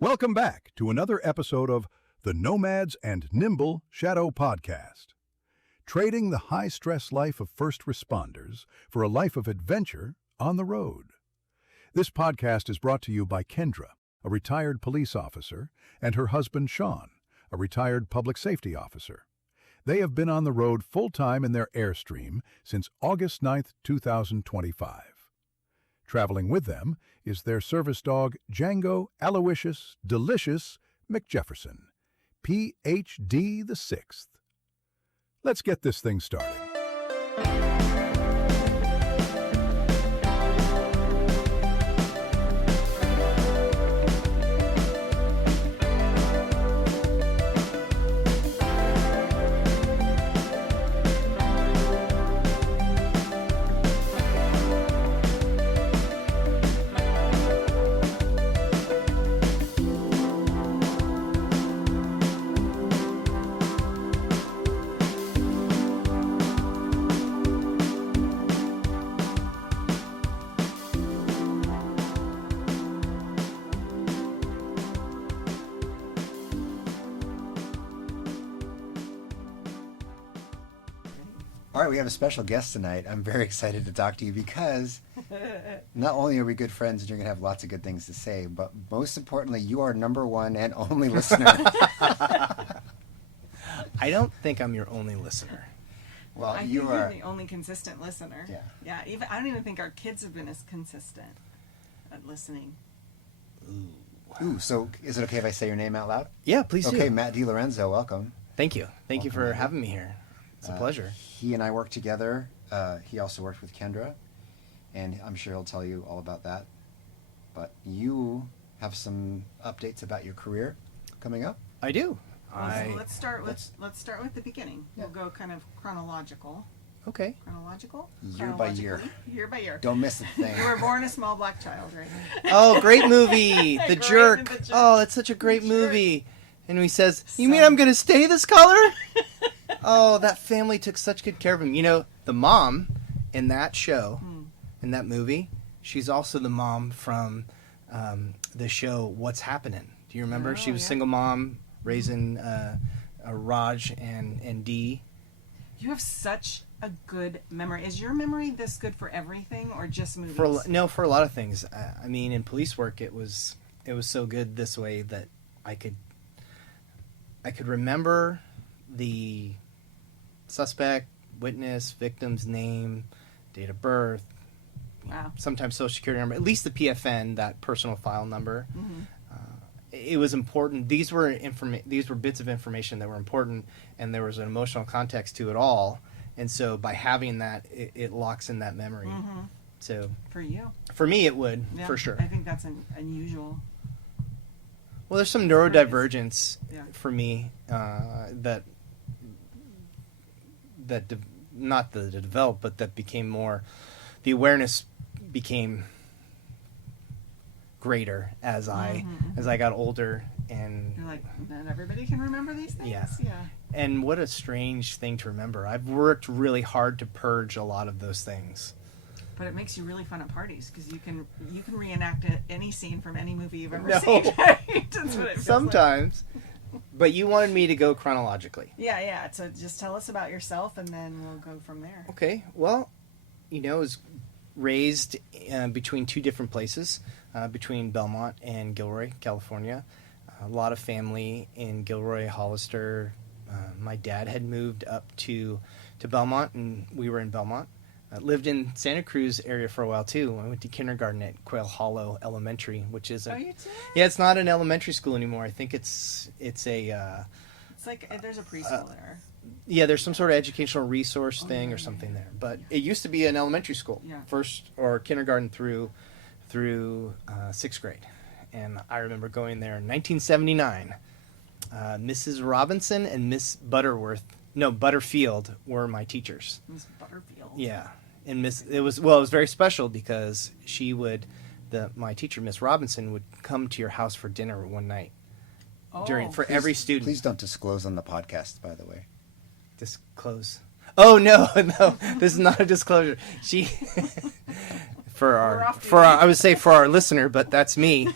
Welcome back to another episode of the Nomads and Nimble Shadow podcast. Trading the high-stress life of first responders for a life of adventure on the road. This podcast is brought to you by Kendra, a retired police officer, and her husband Sean, a retired public safety officer. They have been on the road full-time in their Airstream since August 9th, 2025. Traveling with them is their service dog, Django Aloysius Delicious McJefferson, Ph.D. the 6th. Let's get this thing started. All right, we have a special guest tonight. I'm very excited to talk to you because not only are we good friends and you're going to have lots of good things to say, but most importantly, you are number one and only listener. I don't think I'm your only listener. Well, I you think are you're the only consistent listener. Yeah. Yeah. Even I don't even think our kids have been as consistent at listening. Ooh, so is it okay if I say your name out loud? Yeah, please do. Okay, Matt DiLorenzo, welcome. Thank you. Thank you for Welcome. having me here. It's a pleasure. He and I worked together. He also worked with Kendra, and I'm sure he'll tell you all about that. But you have some updates about your career coming up. I do. So let's start with the beginning. Yeah. We'll go kind of chronological. Okay. Chronological? Year by year. Chronologically? Year by year. Don't miss a thing. You were born a small black child, right? Oh, great movie. The Great, Jerk. The Jerk. Oh, it's such a great The Jerk. movie. And he says, "You mean I'm going to stay this color?" Oh, that family took such good care of him. You know, the mom in that show, in that movie, she's also the mom from the show What's Happening. Do you remember? Oh, She was yeah. single mom raising Raj and Dee. You have such a good memory. Is your memory this good for everything or just movies? For a lot of things. I mean, in police work, it was so good this way that I could remember the suspect, witness, victim's name, date of birth, Wow. sometimes social security number, at least the PFN, that personal file number. Mm-hmm. It was important. These were bits of information that were important, and there was an emotional context to it all. And so by having that, it locks in that memory. Mm-hmm. So For you. for me, it would, Yeah, for sure. I think that's unusual. Well, there's some neurodivergence Yeah. for me not that it developed, but that became more. The awareness became greater as I got older, and You're like, not everybody can remember these things? Yeah. Yeah. and what a strange thing to remember. I've worked really hard to purge a lot of those things. But it makes you really fun at parties because you can reenact any scene from any movie you've ever No. seen. Right? That's what it feels Sometimes, but you wanted me to go chronologically. Like. Yeah. So just tell us about yourself, and then we'll go from there. Okay, well, I was raised between two different places, between Belmont and Gilroy, California. A lot of family in Gilroy, Hollister. My dad had moved up to Belmont, and we were in Belmont. Lived in Santa Cruz area for a while too. I went to kindergarten at Quail Hollow Elementary, which is Oh, you did? yeah, it's not an elementary school anymore. I think it's a It's like there's a preschool there. yeah, there's some sort of educational resource thing or something there. But it used to be an elementary school, Yeah. first or kindergarten through 6th grade, and I remember going there in 1979. Mrs. Robinson and Miss Butterfield were my teachers. Miss Butterfield. Yeah, and it was very special because my teacher, Miss Robinson, would come to your house for dinner one night Oh. for every student. Please don't disclose on the podcast, by the way. Disclose. Oh no, this is not a disclosure. I would say for our listener, but that's me.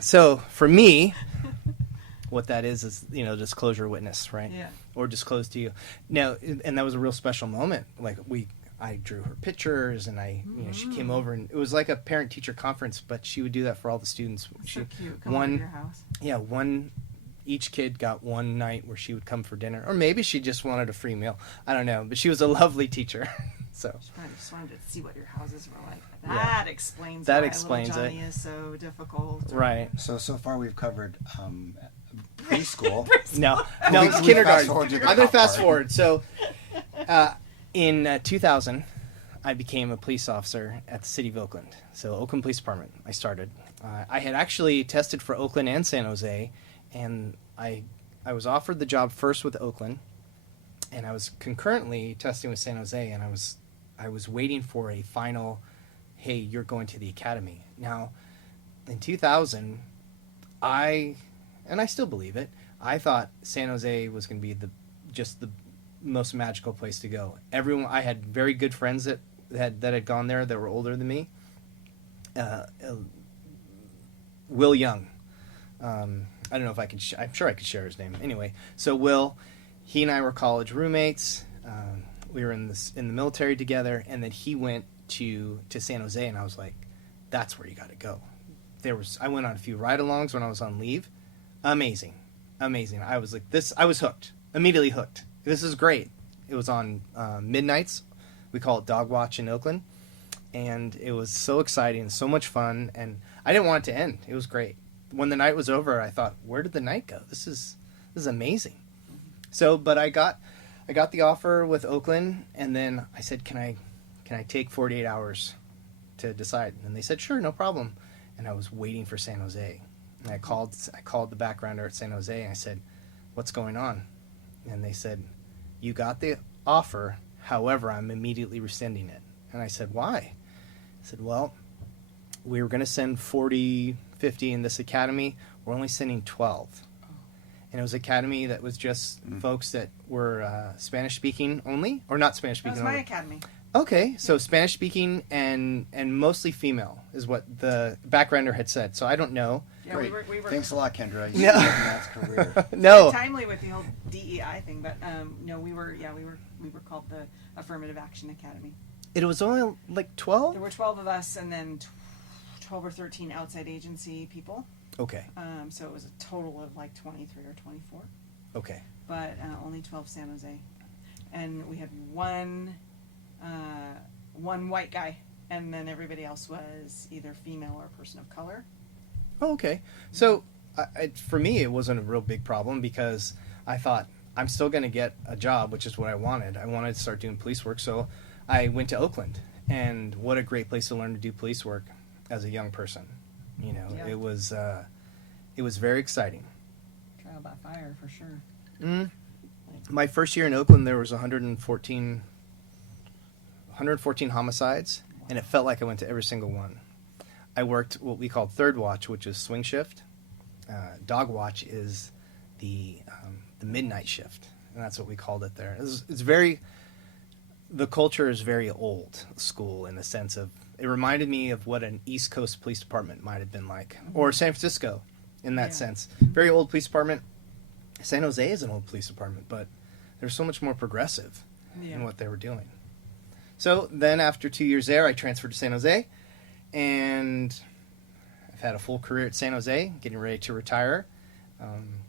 So for me, what that is disclosure witness, right? Yeah. Or disclose to you. Now, and that was a real special moment. Like I drew her pictures, and she came over, and it was like a parent-teacher conference, but she would do that for all the students. So cute. Come over to your house. Yeah, each kid got one night where she would come for dinner, or maybe she just wanted a free meal. I don't know, but she was a lovely teacher. So She probably just wanted to see what your houses were like. Yeah. That explains That why explains little it. Johnny is so difficult. right. So far we've covered preschool. No, We it's fast kindergarten. forward to the I'm going top to fast part. forward. So, in 2000, I became a police officer at the City of Oakland. So, Oakland Police Department, I started. I had actually tested for Oakland and San Jose, and I was offered the job first with Oakland, and I was concurrently testing with San Jose, and I was waiting for a final, hey, you're going to the academy. Now, in 2000, and I still believe it, I thought San Jose was going to be the most magical place to go. I had very good friends that had gone there that were older than me. Will Young. I don't know if I can. I'm sure I could share his name. Anyway, so Will, he and I were college roommates. We were in the military together, and then he went to San Jose, and I was like, "That's where you got to go." I went on a few ride-alongs when I was on leave. Amazing. I was like this. I was hooked. Immediately hooked. This is great. It was on midnights. We call it Dog Watch in Oakland, and it was so exciting, so much fun, and I didn't want it to end. It was great. When the night was over, I thought, where did the night go? This is amazing. So, but I got the offer with Oakland, and then I said, can I take 48 hours to decide? And they said, sure, no problem. And I was waiting for San Jose. And I called the backgrounder at San Jose, and I said, what's going on? And they said, you got the offer, however, I'm immediately rescinding it. And I said, why? I said, well, we were going to send 40, 50 in this academy. We're only sending 12. And it was an academy that was just folks that were Spanish-speaking only, or not That Spanish-speaking was my only. academy. Okay, so Spanish-speaking and mostly female is what the backgrounder had said. So I don't know. Yeah, Great. we were Thanks a lot, Kendra. You No. saved Matt's career. No. timely with the whole DEI thing, but no, we were called the Affirmative Action Academy. It was only like 12? There were 12 of us, and then 12 or 13 outside agency people. Okay. So it was a total of like 23 or 24, Okay. but only 12 San Jose, and we had one white guy, and then everybody else was either female or a person of color. Oh, okay. So for me, it wasn't a real big problem because I thought I'm still going to get a job, which is what I wanted. I wanted to start doing police work, so I went to Oakland, and what a great place to learn to do police work as a young person. You know, Yeah. it was very exciting. Trial by fire for sure. My first year in Oakland, there was 114 homicides, and it felt like I went to every single one. I worked what we called third watch, which is swing shift. Dog watch is the midnight shift, and that's what we called it there. The culture is very old school in the sense of, it reminded me of what an East Coast police department might have been like, or San Francisco in that sense. Very old police department. San Jose is an old police department, but they're so much more progressive in what they were doing. So then after 2 years there, I transferred to San Jose, and I've had a full career at San Jose, getting ready to retire. And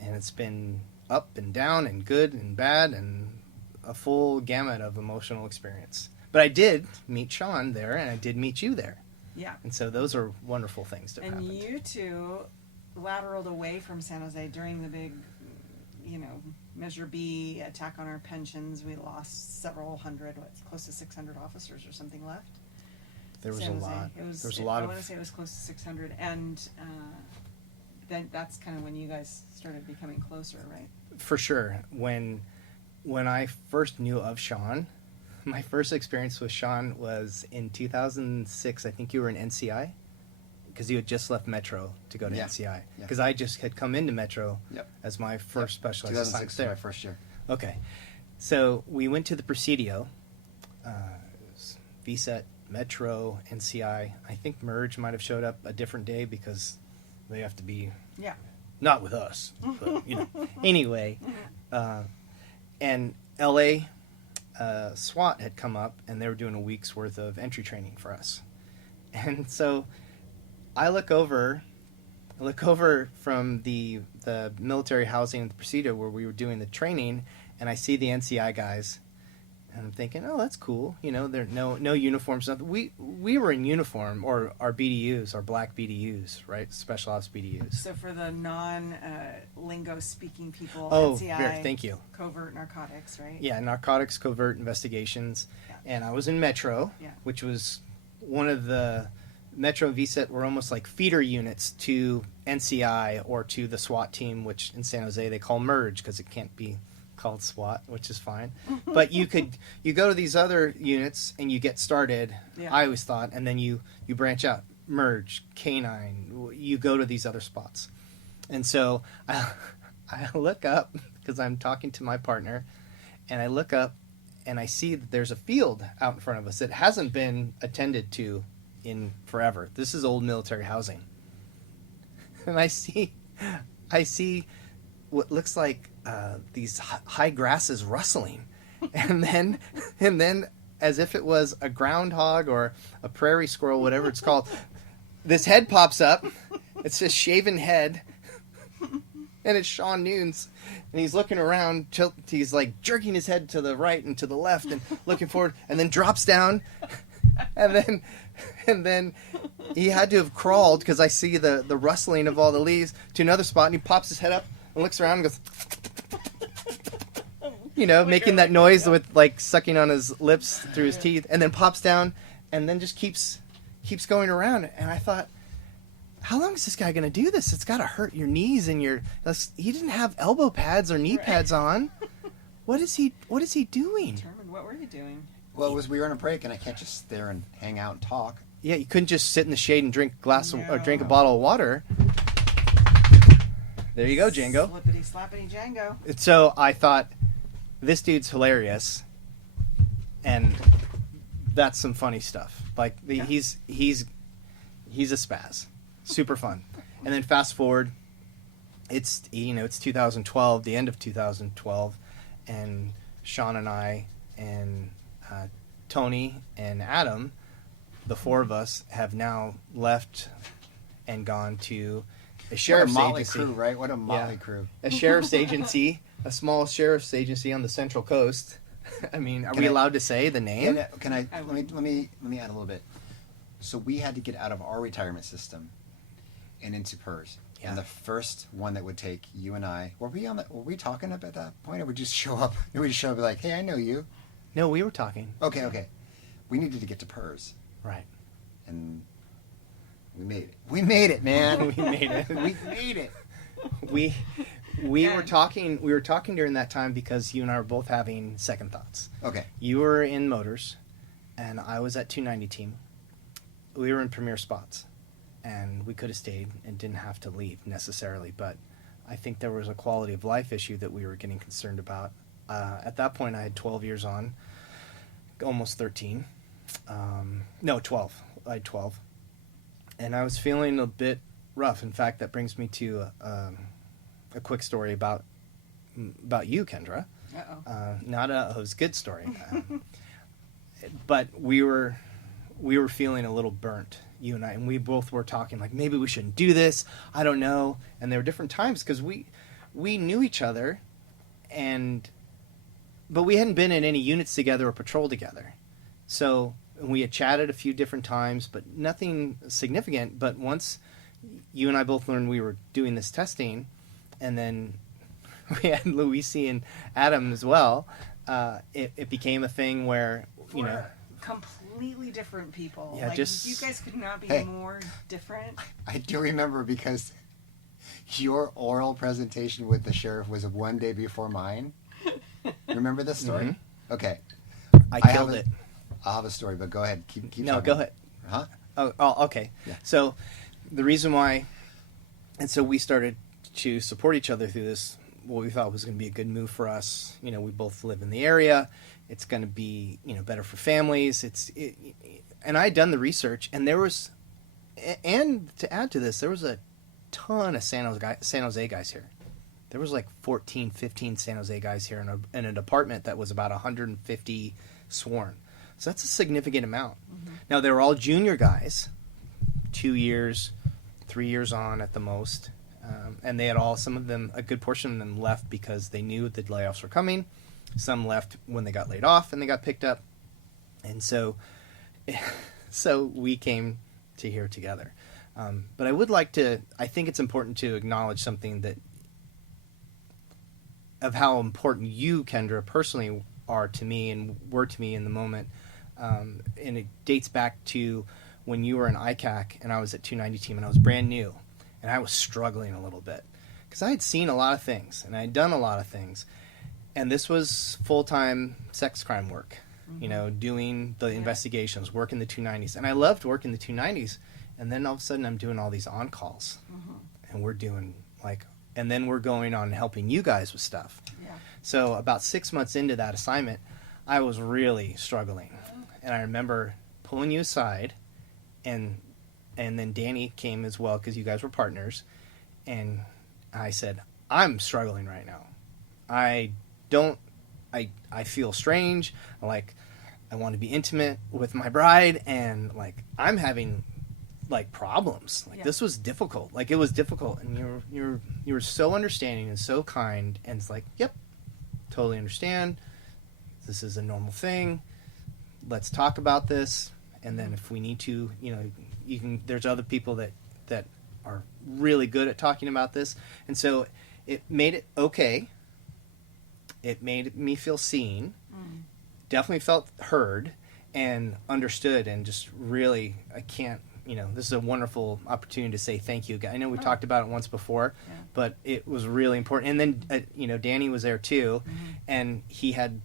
it's been up and down and good and bad and a full gamut of emotional experience. But I did meet Sean there, and I did meet you there. Yeah. And so those are wonderful things to happen. And you two lateraled away from San Jose during the big, Measure B attack on our pensions. We lost several hundred, close to 600 officers or something left. There was San a Jose. lot. There was a lot I of. want to say it was close to 600, and then that's kind of when you guys started becoming closer, right? For sure. When I first knew of Sean, my first experience with Sean was in 2006. I think you were in NCI, because you had just left Metro to go to NCI. Because I just had come into Metro as my first specialized assignment 2006 there. was my first year. Okay. So we went to the Presidio, VSET, Metro, NCI. I think Merge might have showed up a different day because they have to be Yeah. not with us, but, Anyway, and LA SWAT had come up, and they were doing a week's worth of entry training for us. And so I look over from the military housing at the Presidio where we were doing the training, and I see the NCI guys, and I'm thinking, oh, that's cool. There no uniforms. Nothing. We were in uniform, or our BDUs, our black BDUs, right? Special Ops BDUs. So for the non-lingo speaking people, Oh, NCI, here, thank you. covert narcotics, right? Yeah, narcotics covert investigations. Yeah. And I was in Metro, Yeah. which was one of the Metro and VSET were almost like feeder units to NCI or to the SWAT team, which in San Jose they call merge because it can't be called SWAT, which is fine. But you go to these other units and you get started, Yeah. I always thought, and then you branch out, merge, canine, you go to these other spots. And so I look up because I'm talking to my partner, and I look up and I see that there's a field out in front of us that hasn't been attended to in forever. This is old military housing. And I see what looks like these high grasses rustling. And then as if it was a groundhog or a prairie squirrel, whatever it's called, this head pops up. It's this shaven head. And it's Sean Nunes, and he's looking around. He's like jerking his head to the right and to the left, and looking forward, and then drops down, and then he had to have crawled because I see the rustling of all the leaves to another spot, and he pops his head up and looks around and goes, making that noise with like sucking on his lips through his teeth, and then pops down, and then just keeps going around. And I thought, how long is this guy going to do this? It's got to hurt your knees and he didn't have elbow pads or knee pads on. What is he doing? Determined. What were you doing? Well, we were on a break, and I can't just sit there and hang out and talk. Yeah, you couldn't just sit in the shade and drink or drink a bottle of water. There you go, Django. Slippity slappity Django. So I thought, this dude's hilarious, and that's some funny stuff. Like he's a spaz. Super fun. And then fast forward, it's 2012, the end of 2012, and Sean and I and Tony and Adam, the four of us, have now left and gone to a sheriff's what a motley agency. crew, right? What a motley crew. A sheriff's agency, a small sheriff's agency on the Central Coast. I mean, are we allowed to say the name? Can I let me add a little bit. So we had to get out of our retirement system and into PERS. Yeah. And the first one that would take you and I, were we talking up at that point, or would we just show up? And we just show up and be like, hey, I know you. No, we were talking. Okay. We needed to get to PERS. Right. And we made it. We made it, man. We made it. We made it. We were talking during that time because you and I were both having second thoughts. Okay. You were in motors, and I was at 290 team. We were in premier spots, and we could have stayed and didn't have to leave necessarily, but I think there was a quality of life issue that we were getting concerned about. At that point, I had 12 years on, almost 13. No, 12. I had 12. And I was feeling a bit rough. In fact, that brings me to a quick story about you, Kendra. Uh-oh. Not it was a good story. But we were feeling a little burnt, you and I, and we both were talking like, maybe we shouldn't do this. I don't know. And there were different times because we knew each other, but we hadn't been in any units together or patrol together. So we had chatted a few different times, but nothing significant. But once you and I both learned we were doing this testing, and then we had Luisi and Adam as well, it became a thing where, completely different people. Yeah, like, just- you guys could not be Hey. more different. I do remember because your oral presentation with the sheriff was one day before mine. Remember this story? Mm-hmm. Okay. I have killed a- it. I'll have a story, but go ahead. Keep No, talking. go ahead. Huh? Oh, okay. Yeah. So the reason why, and so we started to support each other through this, what we thought was going to be a good move for us. We both live in the area. It's going to be, better for families. And I had done the research, and and to add to this, there was a ton of San Jose guys here. There was like 14, 15 San Jose guys here in a department that was about 150 sworn. So that's a significant amount. Mm-hmm. Now, they were all junior guys, 2 years, 3 years on at the most. And they had some of them, a good portion of them left because they knew the layoffs were coming. Some left when they got laid off and they got picked up. And so we came to here together. But I think it's important to acknowledge something of how important you, Kendra, personally are to me and were to me in the moment. And it dates back to when you were in ICAC and I was at 290 team and I was brand new and I was struggling a little bit because I had seen a lot of things and I had done a lot of things. And this was full-time sex crime work, doing the investigations, working the 290s. And I loved working the 290s. And then all of a sudden I'm doing all these on-calls. And we're doing and then we're going on helping you guys with stuff. Yeah. So about 6 months into that assignment, I was really struggling. And I remember pulling you aside, and then Danny came as well because you guys were partners. And I said, I'm struggling right now. I feel strange. I want to be intimate with my bride, and I'm having problems. This was difficult. It was difficult, and you were so understanding and so kind, and it's yep, totally understand. This is a normal thing. Let's talk about this, and then if we need to, you can. There's other people that are really good at talking about this, and so it made it okay. It made me feel seen. Definitely felt heard and understood, and just really, I can't. This is a wonderful opportunity to say thank you. I know we talked about it once before, but it was really important. And then, Danny was there too, and he had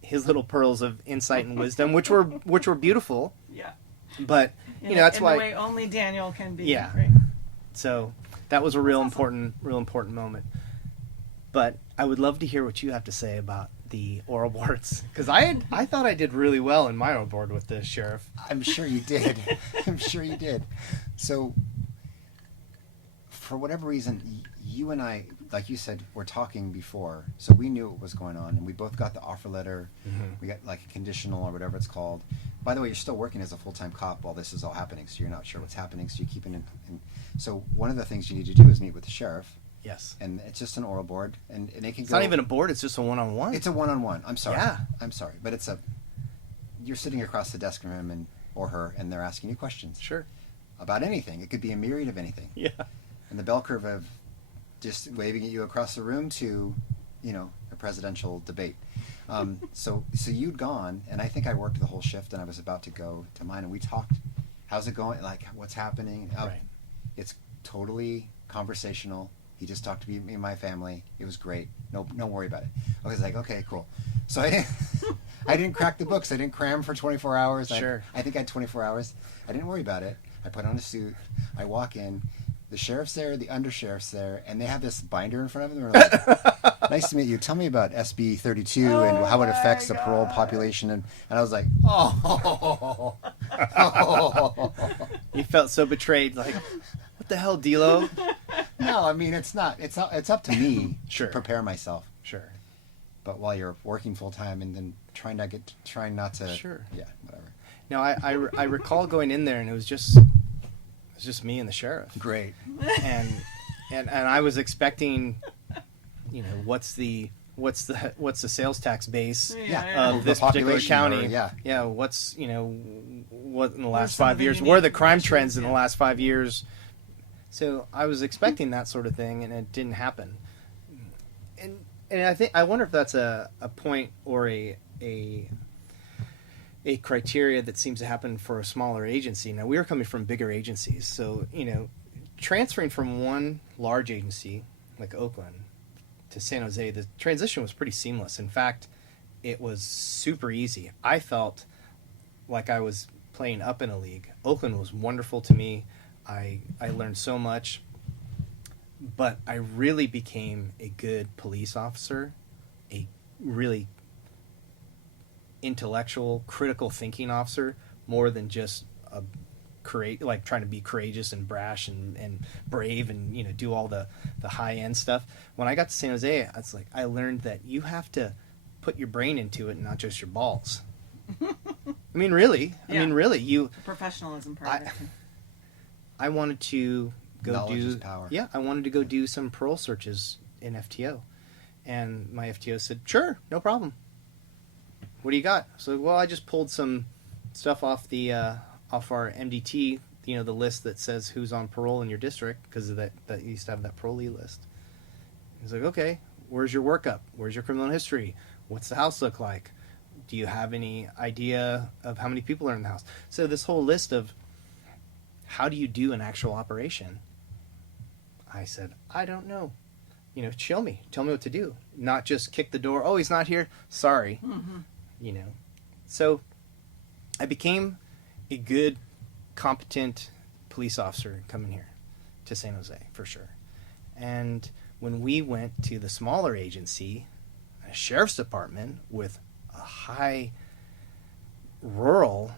his little pearls of insight and wisdom, which were beautiful. Yeah. But that's why the way only Daniel can be. Yeah. Right? So that was a real important moment. But I would love to hear what you have to say about the oral boards, because I thought I did really well in my oral board with the sheriff. I'm sure you did. So, for whatever reason, you and I, like you said, were talking before, so we knew what was going on, and we both got the offer letter. We got a conditional or whatever it's called. By the way, you're still working as a full-time cop while this is all happening, so you're not sure what's happening, so you're keeping it in. So one of the things you need to do is meet with the sheriff. Yes. And it's just an oral board, and it can It's not even a board, it's just a one-on-one. It's a one-on-one. I'm sorry. Yeah. I'm sorry. But you're sitting across the desk from him or her, and they're asking you questions. Sure. About anything. It could be a myriad of anything. Yeah. And the bell curve of just waving at you across the room to, a presidential debate. So you'd gone, and I think I worked the whole shift, and I was about to go to mine, and we talked. How's it going? What's happening? Right. It's totally conversational. He just talked to me and my family. It was great. No worry about it. I was okay, cool. So I didn't crack the books. I didn't cram for 24 hours. Sure. I think I had 24 hours. I didn't worry about it. I put on a suit. I walk in. The sheriff's there. The undersheriff's there. And they have this binder in front of them. They're nice to meet you. Tell me about SB 32 and how it affects the parole population. And I was like, oh. You felt so betrayed. What the hell, D'Lo? No, I mean, it's not. It's up to me Sure. to prepare myself. Sure. But while you're working full time and then trying not to. Sure. Yeah, whatever. No, I recall going in there and it was just me and the sheriff. Great. And I was expecting, what's the sales tax base of this particular county? Yeah. What's what in the last 5 years? What are the crime trends in the last 5 years? So I was expecting that sort of thing, and it didn't happen. And I wonder if that's a point or a criteria that seems to happen for a smaller agency. Now, we were coming from bigger agencies, so transferring from one large agency like Oakland to San Jose, the transition was pretty seamless. In fact, it was super easy. I felt like I was playing up in a league. Oakland was wonderful to me. I learned so much, but I really became a good police officer, a really intellectual, critical thinking officer, more than just like trying to be courageous and brash and brave and, you know, do all the high end stuff. When I got to San Jose, it's like I learned that you have to put your brain into it and not just your balls. I mean, really. Yeah. I mean, really. The professionalism part of it. I wanted to go Knowledge do is power. Yeah, I wanted to go do some parole searches in FTO, and my FTO said, "Sure, no problem. What do you got?" So, well, I just pulled some stuff off off our MDT, you know, the list that says who's on parole in your district, because of that you used to have that parolee list. He's like, "Okay, where's your workup? Where's your criminal history? What's the house look like? Do you have any idea of how many people are in the house?" So this whole list of how do you do an actual operation? I said, I don't know. You know, show me. Tell me what to do. Not just kick the door. Oh, he's not here. Sorry. Mm-hmm. You know. So I became a good, competent police officer coming here to San Jose, for sure. And when we went to the smaller agency, a sheriff's department with a high rural,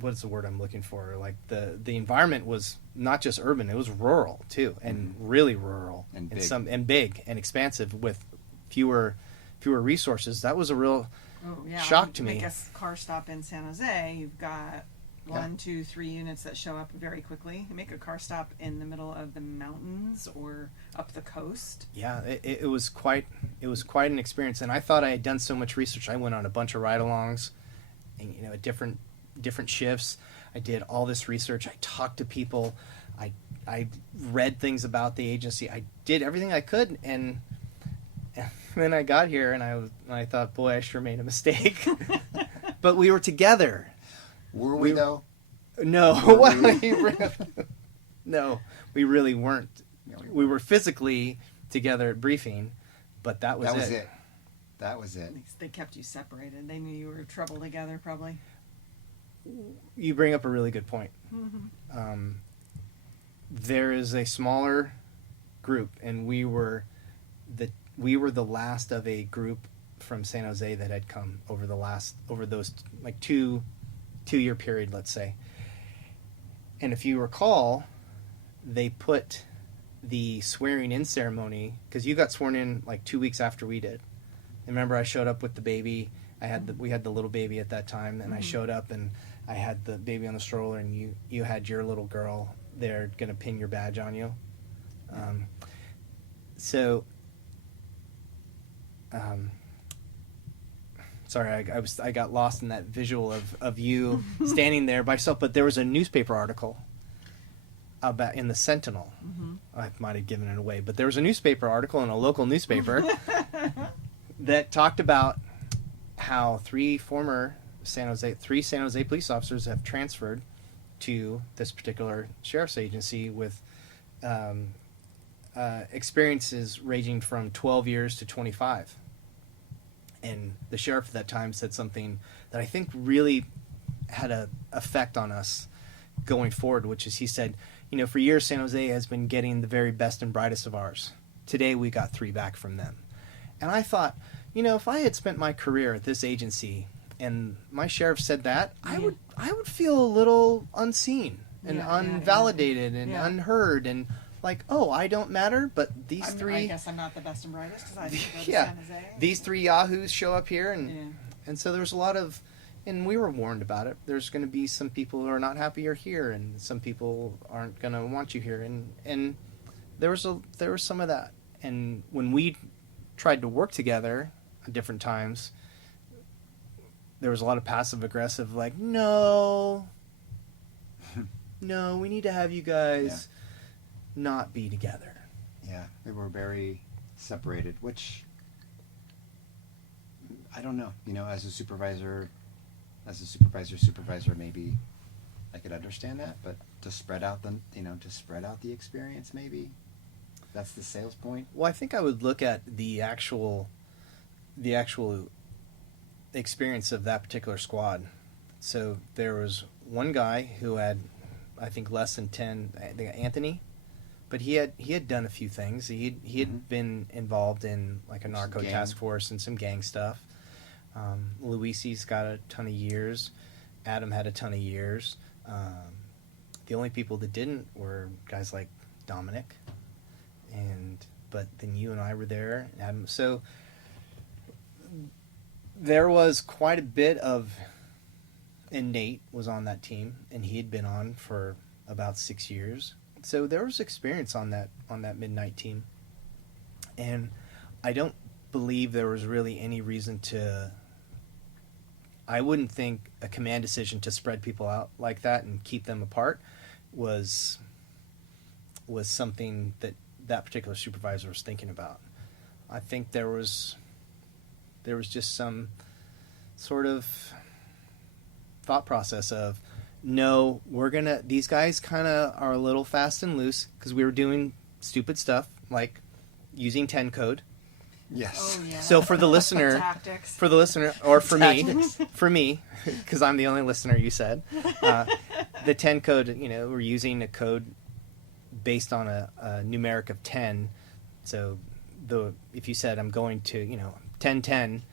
what is the word I'm looking for? Like the environment was not just urban, it was rural too, and really rural, And and big. big and expansive with fewer resources. That was a real shock to me. Make a car stop in San Jose, you've got 1, 2, 3 units that show up very quickly. You make a car stop in the middle of the mountains or up the coast. Yeah, it was quite an experience, and I thought I had done so much research. I went on a bunch of ride-alongs, and, you know, at different shifts. I did all this research. I talked to people. I read things about the agency. I did everything I could, and then I got here, and I thought, boy, I sure made a mistake. But we were together. Were we though? No, no, we really weren't. Yeah, We were physically together at briefing, but that was That was it. it. That was it. They kept you separated. They knew you were trouble together, probably. You bring up a really good point. Mm-hmm. There is a smaller group, and we were the last of a group from San Jose that had come over those like 2-year period, let's say. And if you recall, they put the swearing in ceremony, because you got sworn in like 2 weeks after we did. Remember, I showed up with the baby. We had the little baby at that time, and I showed up and I had the baby on the stroller, and you had your little girl there gonna pin your badge on you. Sorry, I got lost in that visual of you standing there by yourself. But there was a newspaper article about in the Sentinel. Mm-hmm. I might have given it away, but there was a newspaper article in a local newspaper that talked about how three San Jose police officers have transferred to this particular sheriff's agency with experiences ranging from 12 years to 25. And the sheriff at that time said something that I think really had an effect on us going forward, which is he said, you know, for years San Jose has been getting the very best and brightest of ours. Today we got 3 back from them. And I thought, you know, if I had spent my career at this agency and my sheriff said that, I would feel a little unseen and unvalidated and unheard, and like, oh, I don't matter, but these three... I guess I'm not the best and brightest because I didn't go to San Jose. These 3 yahoos show up here, and so there's a lot of... And we were warned about it. There's going to be some people who are not happy you're here, and some people aren't going to want you here, and there was some of that. And when we tried to work together at different times, there was a lot of passive aggressive, like, no, we need to have you guys not be together. Yeah, we were very separated, which I don't know. You know, as a supervisor, maybe I could understand that, but to spread out the experience, maybe that's the sales point. Well, I think I would look at the actual experience of that particular squad. So there was one guy who had, I think, less than 10. I think Anthony, but he had done a few things. He had been involved in like a narco task force and some gang stuff. Luisi's got a ton of years. Adam had a ton of years. The only people that didn't were guys like Dominic, but then you and I were there. So there was quite a bit of, and Nate was on that team, and he had been on for about 6 years. So there was experience on that midnight team, and I don't believe there was really any reason to. I wouldn't think a command decision to spread people out like that and keep them apart was something that particular supervisor was thinking about. I think there was just some sort of thought process of, no, these guys kind of are a little fast and loose, because we were doing stupid stuff like using 10 code. Yes. Oh, yeah. So for the listener, Tactics. or for me, because I'm the only listener, you said, the 10 code, we're using a code based on a numeric of 10. So if you said I'm going to, 1010,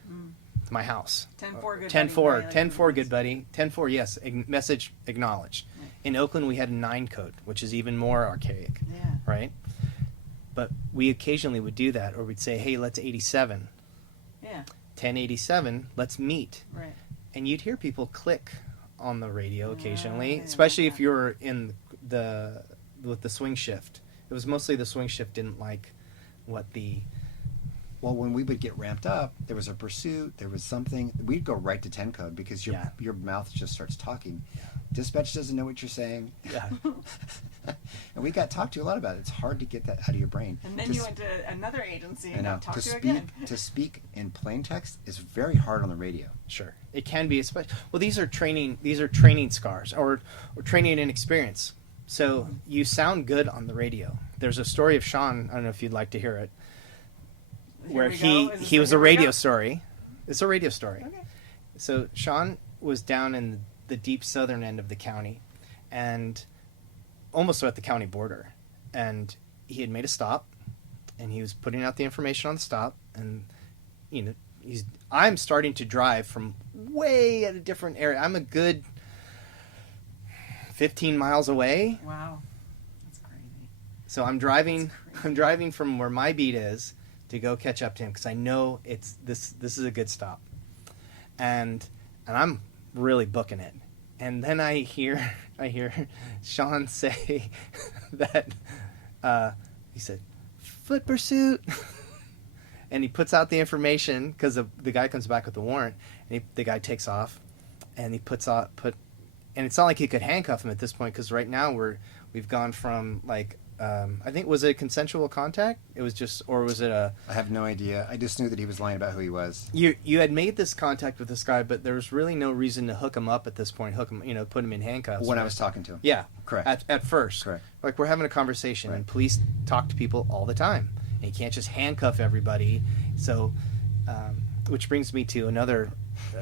it's my house. 10-4, good 10-4, buddy. 10-4, good buddy. 10-4, yes, message acknowledged. Right. In Oakland, we had a 9 code, which is even more archaic, Yeah. right? But we occasionally would do that, or we'd say, hey, let's 87. Yeah. 1087, let's meet. Right. And you'd hear people click on the radio occasionally, yeah, especially if yeah. you were with the swing shift. It was mostly the swing shift didn't like what the... Well, when we would get ramped up, there was a pursuit, there was something. We'd go right to 10 code because your mouth just starts talking. Yeah. Dispatch doesn't know what you're saying. Yeah. And we got talked to a lot about it. It's hard to get that out of your brain. And then you went to another agency I and know. got talked To to speak, again. to speak in plain text is very hard on the radio. Sure. It can be, especially... Well, these are training scars, or training and experience. So you sound good on the radio. There's a story of Sean, I don't know if you'd like to hear it, where he was a radio story. It's a radio story. Okay. So Sean was down in the deep southern end of the county, and almost at the county border, and he had made a stop, and he was putting out the information on the stop, and I'm starting to drive from way at a different area. I'm a good 15 miles away. Wow. That's crazy. So I'm driving. That's crazy. I'm driving from where my beat is to go catch up to him, because I know this is a good stop, and I'm really booking it. And then I hear Sean say that he said, "Foot pursuit," and he puts out the information, because the guy comes back with the warrant, and the guy takes off, and he and it's not like he could handcuff him at this point, because right now we've gone from like. I think, was it a consensual contact? It was just, or was it a... I have no idea. I just knew that he was lying about who he was. You had made this contact with this guy, but there was really no reason to hook him up at this point. Put him in handcuffs. When I was talking to him. Yeah. Correct. At first. Correct. Like, we're having a conversation, Right. and police talk to people all the time. And you can't just handcuff everybody. So, which brings me to another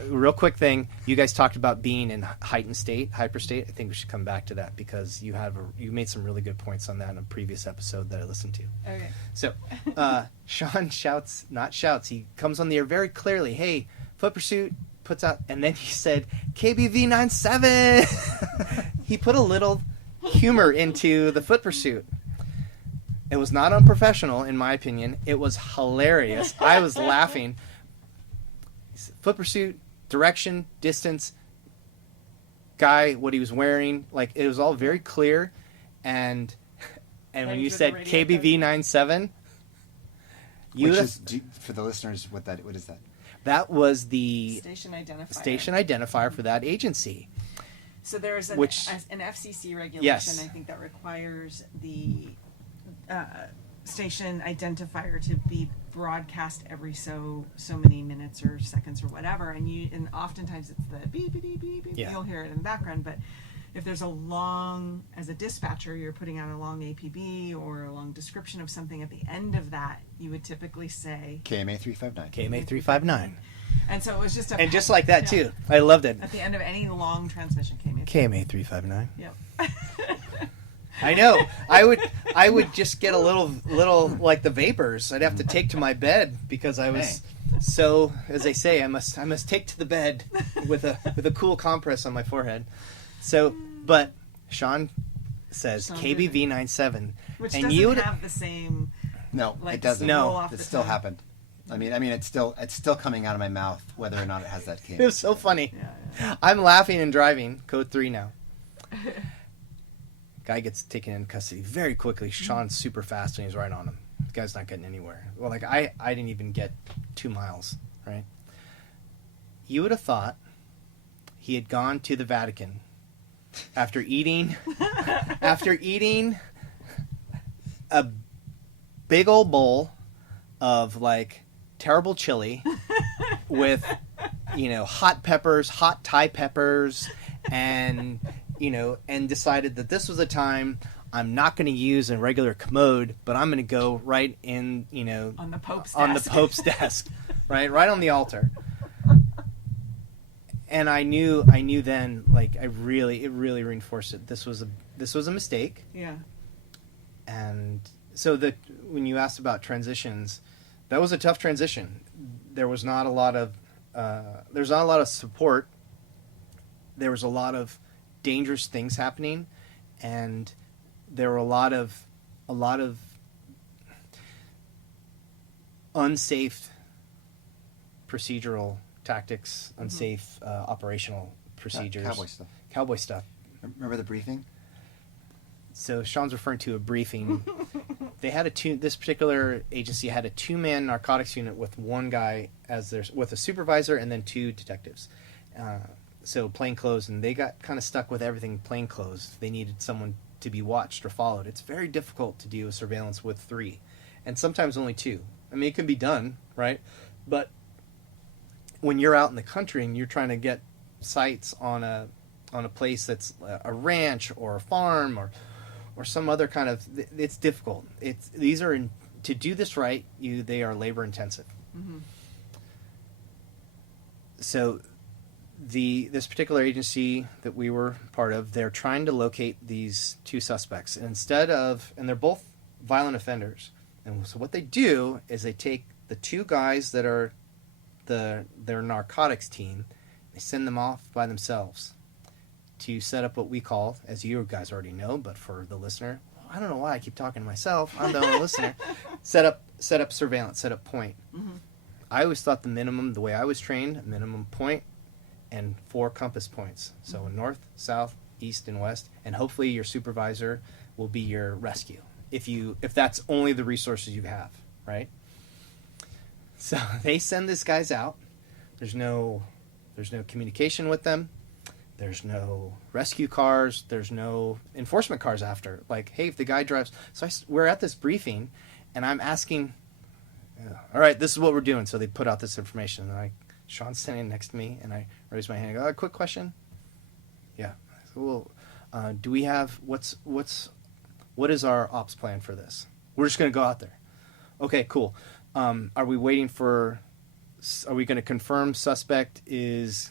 real quick thing. You guys talked about being in heightened state, hyperstate. I think we should come back to that, because you made some really good points on that in a previous episode that I listened to. Okay. So, Sean he comes on the air very clearly, "Hey, foot pursuit," puts out, and then he said, "KBV 97." He put a little humor into the foot pursuit. It was not unprofessional, in my opinion. It was hilarious. I was laughing. Foot pursuit, direction, distance, guy, what he was wearing, like, it was all very clear. And when you to the said radio KBV 97, Which is, for the listeners, what is that? that was the Station identifier. station identifier for that agency. So there's an FCC regulation, Yes. I think, that requires the station identifier to be broadcast every so many minutes or seconds or whatever, and oftentimes it's the beep beep beep beep. Yeah. You'll hear it in the background, but if there's as a dispatcher, you're putting out a long APB or a long description of something, at the end of that, you would typically say KMA 359. KMA 359. And so it was just And just like that, too. I loved it. At the end of any long transmission, KMA. KMA 359. Yep. I know. I would just get a little like the vapors. I'd have to take to my bed, because I was so, as they say, I must take to the bed with a cool compress on my forehead. So But Sean says Sean KBV 97, Which and doesn't you would have the same. No, Like it doesn't. No. roll off It the still tongue. happened. I mean, it's still coming out of my mouth, whether or not it has that It K. was so funny. Yeah. I'm laughing and driving. Code 3 now. Guy gets taken into custody very quickly. Sean's super fast and he's right on him. The guy's not getting anywhere. Well, like I didn't even get 2 miles, right? You would have thought he had gone to the Vatican after eating a big old bowl of like terrible chili with hot peppers, hot Thai peppers, and and decided that this was a time I'm not going to use a regular commode, but I'm going to go right in On the Pope's on desk. the Pope's desk, right on the altar. And I knew then, like it really reinforced it. This was a mistake. Yeah. And so when you asked about transitions, that was a tough transition. There was not a lot of support. There was a lot of dangerous things happening, and there were a lot of unsafe procedural tactics, unsafe operational procedures, cowboy stuff. Remember the briefing? So Sean's referring to a briefing. They had this particular agency had a 2-man narcotics unit with one guy with a supervisor and then 2 detectives. So plainclothes, and they got kind of stuck with everything plainclothes. They needed someone to be watched or followed. It's very difficult to do a surveillance with 3, and sometimes only 2. I mean, it can be done, right? But when you're out in the country and you're trying to get sights on a place that's a ranch or a farm or some other kind of, it's difficult. To do this right, they are labor intensive. Mm-hmm. So this particular agency that we were part of, they're trying to locate these 2 suspects, and and they're both violent offenders. And so what they do is they take the 2 guys that are their narcotics team, they send them off by themselves to set up what we call, as you guys already know, but for the listener, I don't know why I keep talking to myself. I'm the only listener. Set up surveillance, set up point. Mm-hmm. I always thought the way I was trained, minimum point and 4 compass points. So north, south, east, and west, and hopefully your supervisor will be your rescue if that's only the resources you have, right? So they send these guys out. There's no communication with them. There's no rescue cars. There's no enforcement cars after. Like, hey, if the guy drives... So we're at this briefing, and I'm asking, all right, this is what we're doing. So they put out this information. And Sean's standing next to me, and I raise my hand and go, quick question? Yeah. So, well, do we have... What is our ops plan for this? We're just going to go out there. Okay, cool. Are we waiting for... Are we going to confirm suspect is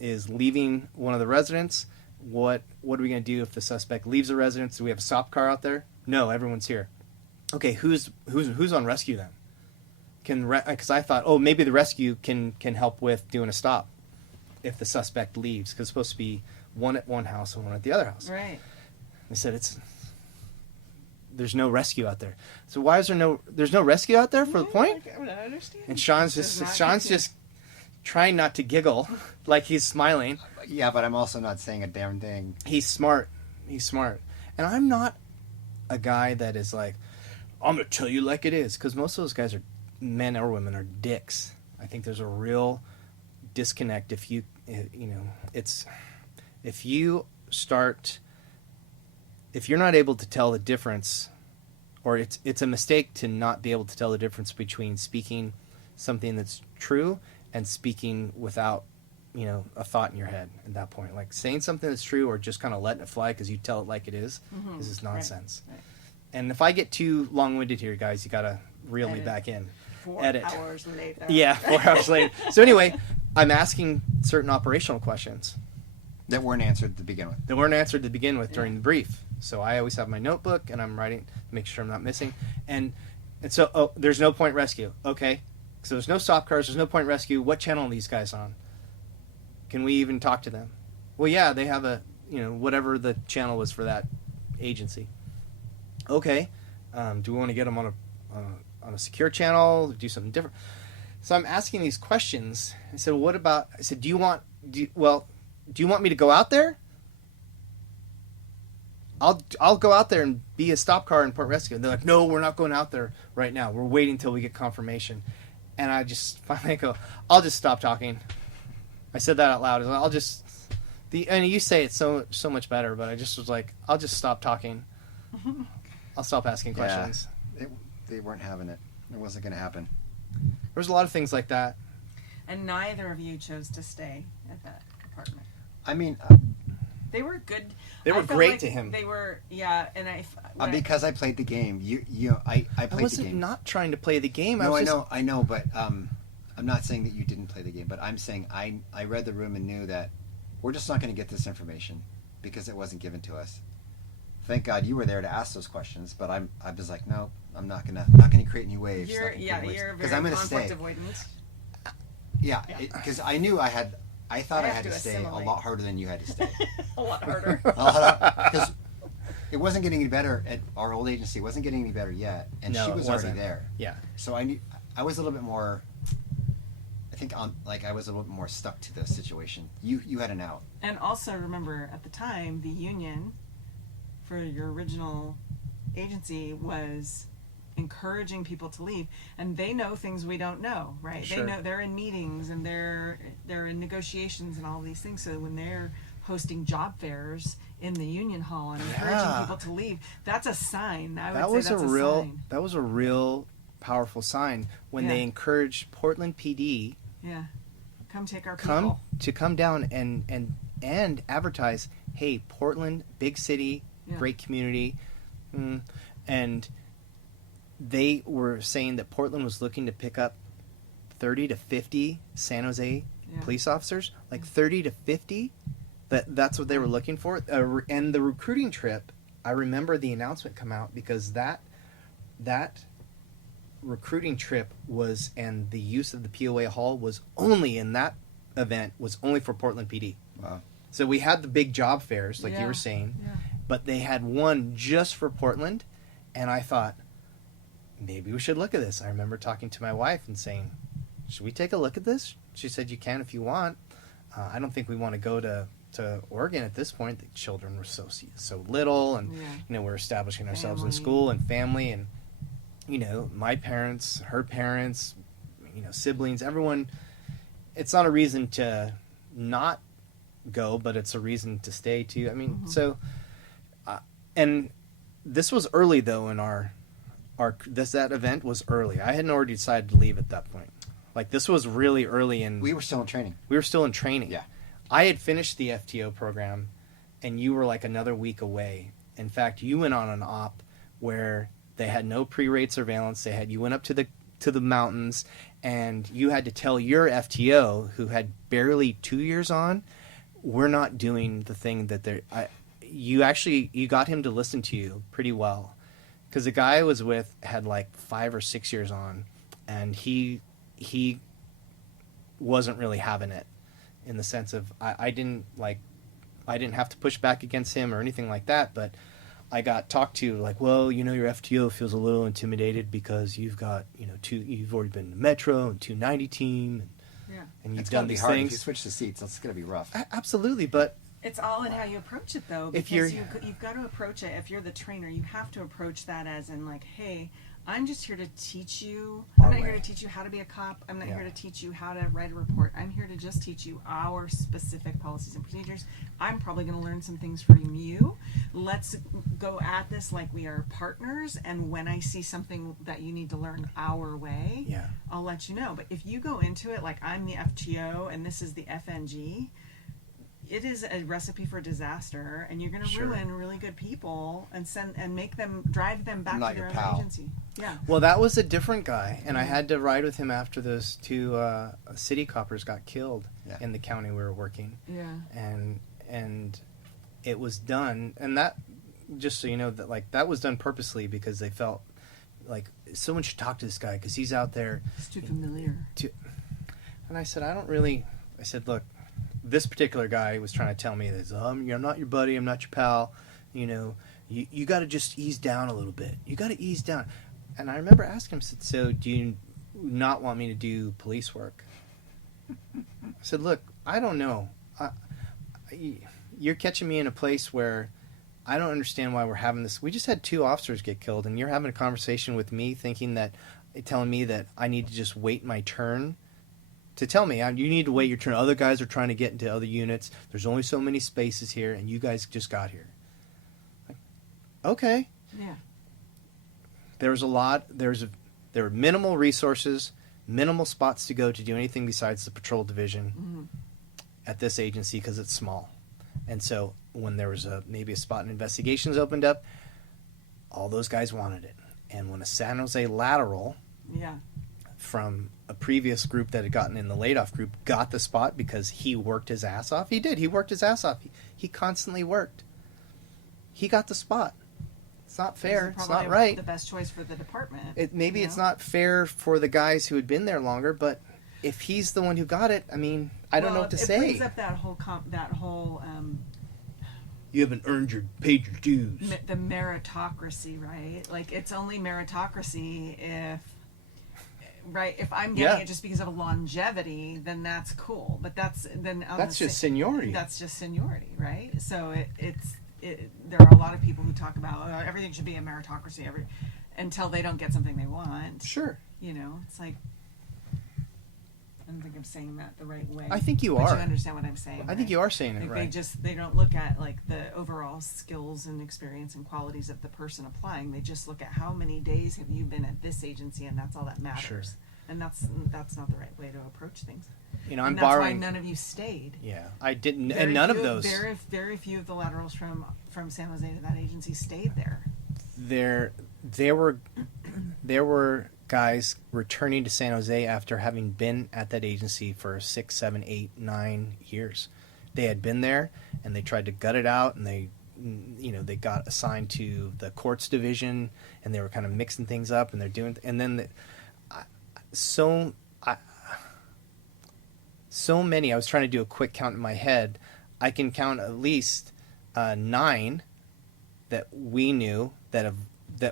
leaving one of the residents? What are we going to do if the suspect leaves the residence? Do we have a stop car out there? No, everyone's here. Okay, who's on rescue then? Because I thought, maybe the rescue can help with doing a stop if the suspect leaves, because it's supposed to be one at one house and one at the other house. Right. They said there's no rescue out there. So why is there's no rescue out there for the point? I understand. And Sean's just trying not to giggle, like he's smiling. Yeah, but I'm also not saying a damn thing. He's smart. And I'm not a guy that is like, I'm going to tell you like it is, because most of those guys men or women, are dicks. I think there's a real disconnect if you're not able to tell the difference, or it's a mistake to not be able to tell the difference between speaking something that's true and speaking without, a thought in your head at that point. Like saying something that's true or just kind of letting it fly because you tell it like it is is nonsense. Right. And if I get too long-winded here, guys, you got to reel me back in. 4 Edit. hours later. Yeah, 4 hours later. So anyway, I'm asking certain operational questions. That weren't answered to begin with. During the brief. So I always have my notebook, and I'm writing to make sure I'm not missing. And so, there's no point rescue. Okay. So there's no stop cars. There's no point rescue. What channel are these guys on? Can we even talk to them? Well, yeah, they have whatever the channel was for that agency. Okay, do we want to get them on a secure channel? Do something different? So I'm asking these questions. I said, "What about?" I said, "Do you want me to go out there? I'll go out there and be a stop car in Port Rescue." And they're like, "No, we're not going out there right now. We're waiting till we get confirmation." And I just finally go, "I'll just stop talking." I said that out loud. I'll just and you say it so much better, but I just was like, "I'll just stop talking. I'll stop asking questions." They weren't having it. It wasn't going to happen. There's a lot of things like that. And neither of you chose to stay at that apartment. I mean, They were good. They were I felt great like to him. They were, yeah. And because I played the game. I played I wasn't the game. not trying to play the game. No, I know, but I'm not saying that you didn't play the game. But I'm saying I read the room and knew that we're just not going to get this information because it wasn't given to us. Thank God you were there to ask those questions. But I was like, no, I'm not gonna create any waves. You're very I'm gonna conflict stay. avoidant. Yeah, because I knew I thought I had to stay assimilate. a lot harder than you had to stay. A lot harder. Because it wasn't getting any better at our old agency. It wasn't getting any better yet, and No, she it was already wasn't. there. Yeah. So I was a little bit more. I think I was a little bit more stuck to the situation. You had an out. And also remember, at the time, the union for your original agency was encouraging people to leave, and they know things we don't know, right? Sure. They know they're in meetings and they're in negotiations and all these things. So when they're hosting job fairs in the union hall and encouraging people to leave, that's a sign. I would say that's a sign. That was a real powerful sign when they encouraged Portland PD Yeah, come take our people. come down and advertise, hey, Portland, big city, great community, and they were saying that Portland was looking to pick up 30 to 50 San Jose police officers, like 30 to 50. That's what they were looking for. And the recruiting trip, I remember the announcement come out because that recruiting trip was, and the use of the POA hall was only in that event was only for Portland PD. Wow. So we had the big job fairs, like you were saying, but they had one just for Portland, and I thought, maybe we should look at this. I remember talking to my wife and saying, should we take a look at this? She said, you can if you want. I don't think we want to go to Oregon at this point. The children were so little, and we're establishing ourselves in school and family, and my parents, her parents, siblings, everyone. It's not a reason to not go, but it's a reason to stay too. I mean, so, and this was early though in that event was early. I hadn't already decided to leave at that point. Like, this was really early in. We were still in training. Yeah. I had finished the FTO program, and you were like another week away. In fact, you went on an op where they had no pre-raid surveillance. You went up to the mountains, and you had to tell your FTO, who had barely 2 years on, we're not doing the thing that they're. You got him to listen to you pretty well, because the guy I was with had like 5 or 6 years on, and he wasn't really having it, in the sense of I didn't have to push back against him or anything like that, but I got talked to like, well, your FTO feels a little intimidated because you've got you've already been in the Metro and 290 team, and you've done these things. If you switch the seats, it's going to be rough. Absolutely, but it's all in how you approach it, though. Because you've got to approach it. If you're the trainer, you have to approach that as in like, hey, I'm just here to teach you. I'm not here to teach you how to be a cop. I'm not here to teach you how to write a report. I'm here to just teach you our specific policies and procedures. I'm probably going to learn some things from you. Let's go at this like we are partners. And when I see something that you need to learn our way, I'll let you know. But if you go into it like I'm the FTO and this is the FNG, it is a recipe for disaster, and you're going to ruin really good people and drive them back to their own agency. Yeah. Well, that was a different guy, and I had to ride with him after those 2 city coppers got killed in the county we were working. Yeah. And it was done, and that, just so you know, that was done purposely because they felt like someone should talk to this guy because he's out there. It's too familiar. And I said, look, this particular guy was trying to tell me this, I'm not your buddy, I'm not your pal, you know, you got to just ease down a little bit. You got to ease down. And I remember asking him, I said, so do you not want me to do police work? I said, look, I don't know. You're catching me in a place where I don't understand why we're having this. We just had 2 officers get killed, and you're having a conversation with me telling me that I need to just wait my turn to tell me you need to wait your turn. Other guys are trying to get into other units. There's only so many spaces here, and you guys just got here. Like, okay. Yeah. There were minimal resources, minimal spots to go to do anything besides the patrol division at this agency because it's small. And so when there was maybe a spot in investigations opened up, all those guys wanted it. And when a San Jose lateral from a previous group that had gotten in the laid-off group got the spot because he worked his ass off, he did. He worked his ass off. He constantly worked. He got the spot. It's not fair. It's not right. The best choice for the department. It's not fair for the guys who had been there longer, but if he's the one who got it, I mean, I don't know what to say. It brings up that whole you haven't paid your dues. The meritocracy, right? Like, it's only meritocracy if I'm getting it just because of longevity, then that's cool. But that's just seniority. That's just seniority, right? So there are a lot of people who talk about everything should be a meritocracy until they don't get something they want. Sure. You know, it's like, I don't think I'm saying that the right way. I think you but are. You understand what I'm saying. I think you are saying it like right. They don't look at like the overall skills and experience and qualities of the person applying. They just look at how many days have you been at this agency, and that's all that matters. Sure. And that's not the right way to approach things. You know, and that's why none of you stayed. Yeah, I didn't, and none of those. Very few of the laterals from San Jose to that agency stayed there. There were guys returning to San Jose after having been at that agency for 6, 7, 8, 9 years. They had been there, and they tried to gut it out, and they got assigned to the courts division, and they were kind of mixing things up, and they're doing, and then so many. I was trying to do a quick count in my head. I can count at least 9 that we knew that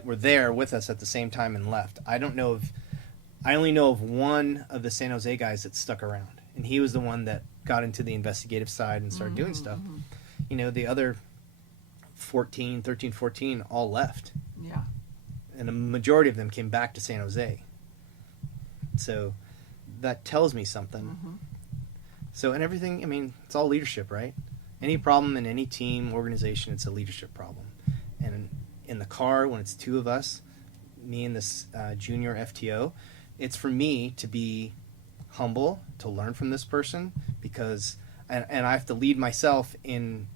were there with us at the same time and left. I only know of one of the San Jose guys that stuck around, and he was the one that got into the investigative side and started doing stuff. You know, the other 13, 14 all left. Yeah. And a majority of them came back to San Jose. So that tells me something. So, and everything, I mean, it's all leadership, right? Any problem in any team, organization, it's a leadership problem. And in the car, when it's 2 of us, me and this junior FTO, it's for me to be humble, to learn from this person, because, and I have to lead myself in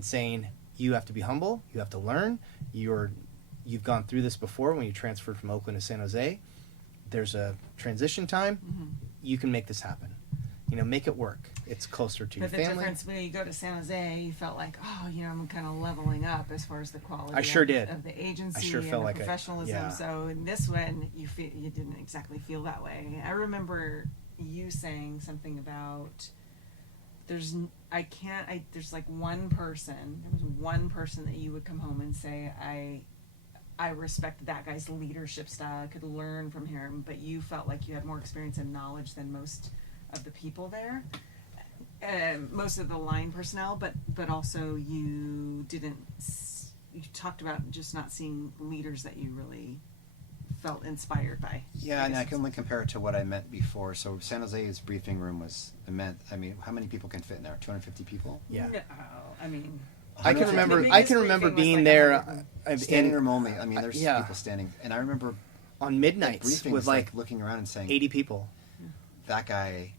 saying, you have to be humble, you have to learn, you've gone through this before when you transferred from Oakland to San Jose. There's a transition time. You can make this happen. You know, make it work. It's closer to your family. But the difference when you go to San Jose, you felt like, I'm kind of leveling up as far as the quality. I sure did. Of the agency I sure felt and like the professionalism. Yeah. So in this one, you didn't exactly feel that way. I remember you saying something about there's like one person. There was one person that you would come home and say, I respect that guy's leadership style. I could learn from him, but you felt like you had more experience and knowledge than most of the people there, most of the line personnel. But also you talked about just not seeing leaders that you really felt inspired by. Yeah, and I can only compare it to what I meant before. So San Jose's briefing room was immense. I mean, how many people can fit in there? 250 people? Yeah. No, I mean. I can remember being there. Standing room only. I mean, there's people standing. And I remember on midnights with like looking around and saying, 80 people. That guy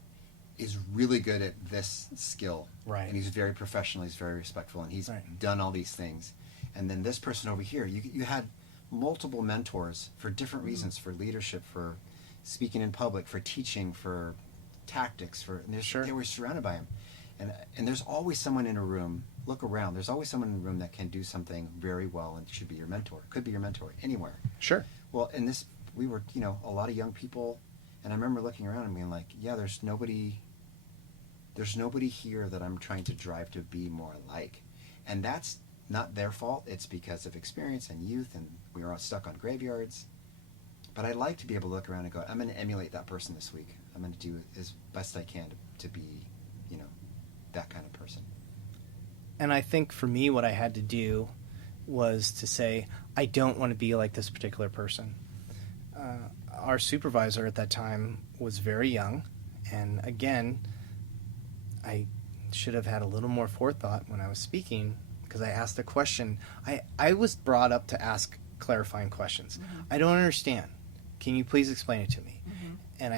is really good at this skill. Right. And he's very professional. He's very respectful. And he's done all these things. And then this person over here, you had multiple mentors for different reasons, for leadership, for speaking in public, for teaching, for tactics. They were surrounded by him. And there's always someone in a room. Look around. There's always someone in a room that can do something very well and should be your mentor. Could be your mentor anywhere. Sure. Well, in this, we were, a lot of young people, and I remember looking around and being like, there's there's nobody here that I'm trying to drive to be more like. And that's not their fault. It's because of experience and youth, and we were all stuck on graveyards. But I like to be able to look around and go, I'm going to emulate that person this week. I'm going to do as best I can to be, that kind of person. And I think for me, what I had to do was to say, I don't want to be like this particular person. Our supervisor at that time was very young. And again, I should have had a little more forethought when I was speaking, because I asked a question. I was brought up to ask clarifying questions. Mm-hmm. I don't understand. Can you please explain it to me? Mm-hmm. And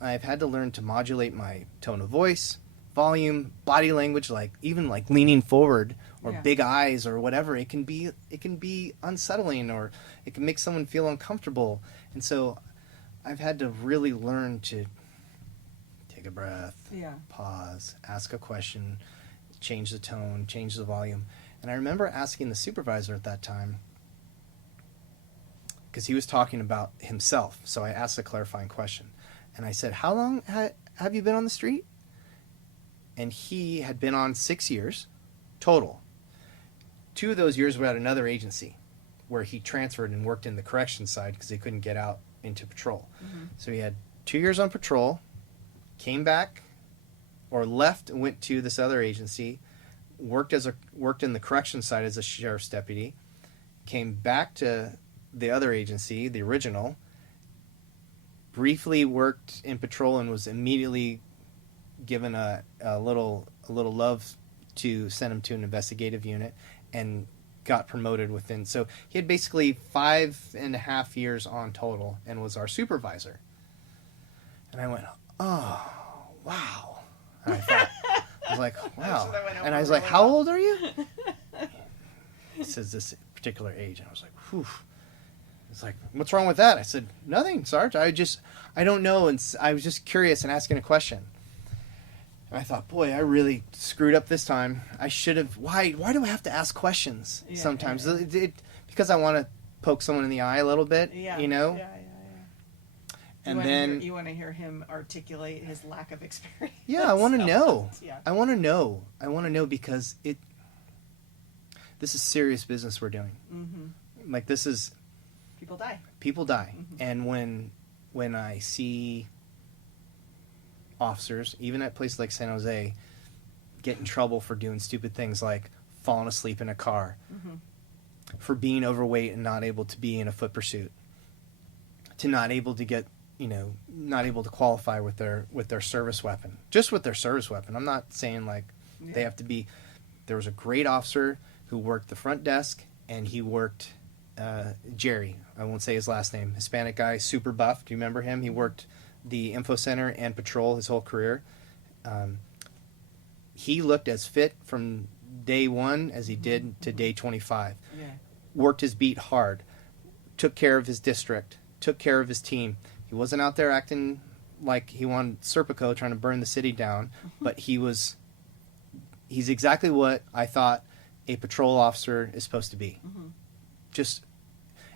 I've had to learn to modulate my tone of voice, volume, body language, even leaning forward or big eyes or whatever. It can be unsettling, or it can make someone feel uncomfortable. And so I've had to really learn to take a breath, pause, ask a question, change the tone, change the volume. And I remember asking the supervisor at that time, because he was talking about himself. So I asked a clarifying question. And I said, how long have you been on the street? And he had been on 6 years total. 2 of those years were at another agency where he transferred and worked in the correction side because he couldn't get out into patrol. Mm-hmm. So he had 2 years on patrol, came back, or left and went to this other agency, worked in the correction side as a sheriff's deputy, came back to the other agency, the original, briefly worked in patrol and was immediately given a little love to send him to an investigative unit, and got promoted within. So he had basically 5.5 years on total and was our supervisor. And I went, oh, wow. And I was like, wow. And I was like, how old are you? He says this particular age. And I was like, whew. It's like, what's wrong with that? I said, nothing, Sarge. I don't know. And I was just curious and asking a question. And I thought, boy, I really screwed up this time. I should have. Why do I have to ask questions sometimes? Because I want to poke someone in the eye a little bit, you know? Yeah. And then you want to hear him articulate his lack of experience. Yeah, I want to know. Yeah. I want to know because this is serious business we're doing. Mm-hmm. Like, this is... People die. Mm-hmm. And when I see officers, even at places like San Jose, get in trouble for doing stupid things like falling asleep in a car, for being overweight and not able to be in a foot pursuit, to not able to get, not able to qualify with their service weapon, just with their service weapon. I'm not saying they have to be. There was a great officer who worked the front desk, and he worked Jerry. I won't say his last name. Hispanic guy, super buff. Do you remember him? He worked the info center and patrol his whole career. He looked as fit from day 1 as he did to day 25. Yeah. Worked his beat hard. Took care of his district. Took care of his team. He wasn't out there acting like he wanted Serpico trying to burn the city down, but he's exactly what I thought a patrol officer is supposed to be.